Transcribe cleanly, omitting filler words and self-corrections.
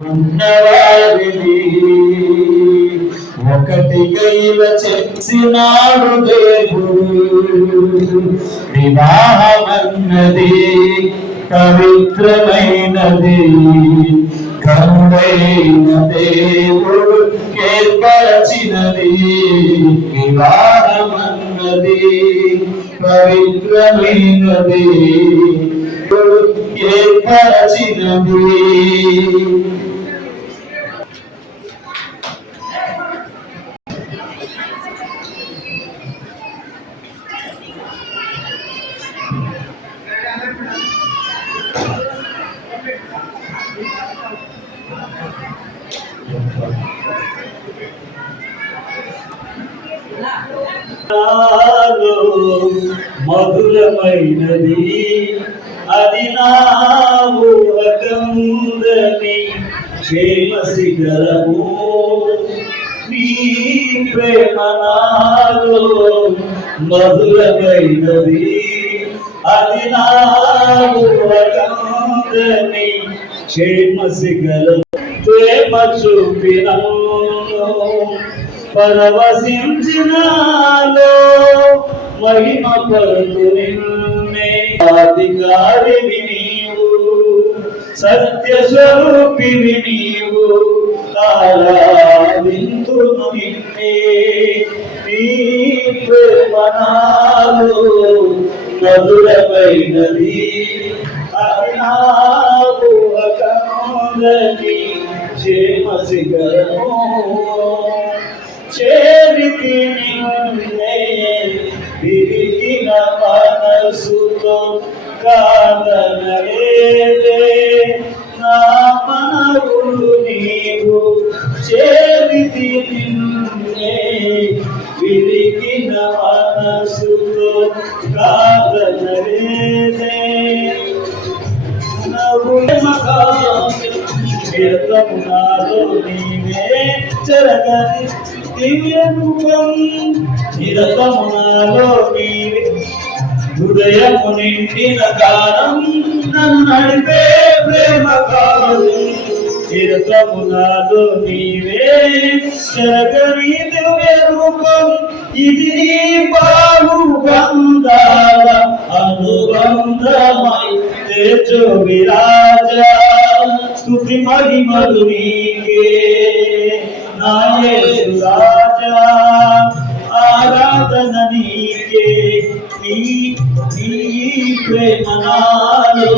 ఉన్నవారిని ఒకటికైన చేసినాడు దేవుడు. వివాహమన్నది పవిత్రమైనది, కరుడైన దేవుడు ఏర్పరచినది. వివాహమన్నది పవిత్రమైనది, ఏర్పరచినది. మధురమైనది అది నా ఊహకందని క్షేమ శిఖరము. నీ ప్రేమ నాలో మధురమైనది అది నా ఊహకందని క్షేమ శిఖరము. ప్రేమ చూపిన పరవశించినాలో మహిమ పరుతు నిన్నే. అధికారివి నీవు, సత్య స్వరూపివి నీవు, ఆరాధింతును నిన్నే. నీ ప్రేమ నాలో మధురమైనది అది నా ఊహకందని క్షేమ శిఖరము. చేరితి నిన్నే విరిగిన మనసుతో కాదనలేదే నా మనవులు నీవు. చేరితి నిన్నే విరిగిన మనసుతో కాదనలేదే. నాలో నీవే చెరగని దివ్యముఖం, నిరతము నాలో నీవే హృదయము నిండిన గానం. నన్ను నడిపే ప్రేమ కాదు, నిరతము నాలో నీవే చెరగని దివ్య రూపం. ఇది నీ బాహుబంధాల అనుబంధమై తేజో విరాజా. స్తుతి మహిమలు నీకే నా యేసు రాజా, ఆరాధన నీకే. నీ ప్రేమ నాలో